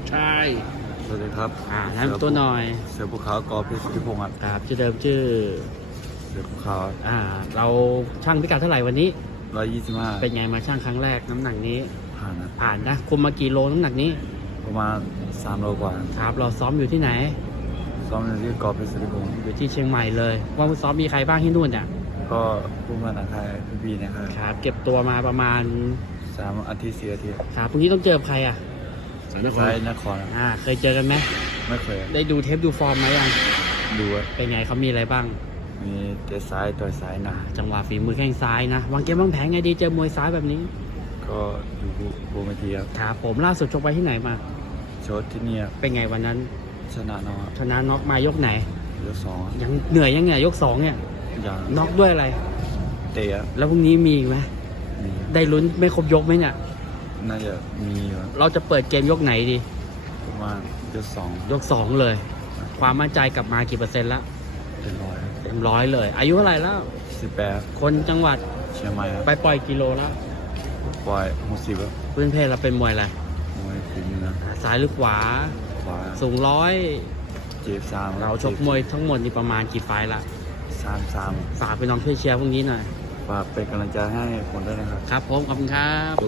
องชายสวัสดีครับอ่าแนะนำตัวหน่อย เสือภูเขากอเพชรสุธิพงศ์ครับครับชื่อเดิมชื่อเสือภูเขาอ่า เราช่างพิกัดเท่าไหร่วันนี้ร้อยยี่สิบห้าเป็นไงมาช่างครั้งแรกน้ำหนักนี้ ผ่านนะผ่านนะคุมมากี่โลน้ำหนักนี้ประมาณสามโลกว่าครับเราซ้อมอยู่ที่ไหน ซ้อมอยู่ที่กอเพชรสุธิพงศ์อยู่ที่เชียงใหม่เลย ว่าซ้อมมีใครบ้างที่นู่นเนี่ยก็พุ่งมาหนักใครพี่ๆนะครับครับ เก็บตัวมาประมาณสามอาทิตย์สี่อาทิตย์ครับพรุ่งนี้ต้องเจอกับใครอะ สายนครครับอ่าเคยเจอกันไหมไม่เคยได้ดูเทปดูฟอร์มไหมยังดูว่าเป็นไงเขามีอะไรบ้าง มีเตะซ้ายต่อยซ้ายหนะจังหวะฝีมือแข้งซ้ายนะวางเกมวางแผนไงดีเจอมวยซ้ายแบบนี้ก็ดูโบเมทีครับครับผมล่าสุดชกไปที่ไหนมา โชดที่เนี่ยเป็นไงวันนั้นชนะน้องครับชนะน็อกมายกไหน ยกสองครับยังเหนื่อยยังไงยกสองเนี่ยอย่างน็อกด้วยอะไร เตะครับแล้วพรุ่งนี้มีอีกไหมมีได้ลุ้นไม่ครบยกไหมเนี่ย น่าจะมีอยู่ครับเราจะเปิดเกมยกไหนดีประมาณยกสองยกสองเลย ความมั่นใจกลับมากี่เปอร์เซ็นต์ละเป็นร้อยเต็มร้อยเลย อายุเท่าไหร่แล้ว สิบแปดคนจังหวัดเชียงใหม่ครับไปปล่อยกิโลแล้วปล่อยหกสิบครับพื้นเพเราเป็นมวยอะไรมวยฝีมืออ่าซ้ายหรือขวา ขวาสูงร้อยเจ็บสามเราชกมวยทั้งหมดนี่ประมาณกี่ไฟล์ละสามสามฝากไปน้องช่วยเชียร์พรุ่งนี้หน่อยฝากเป็นกำลังใจให้ผมด้วยนะครับ ครับผมขอบคุณครับ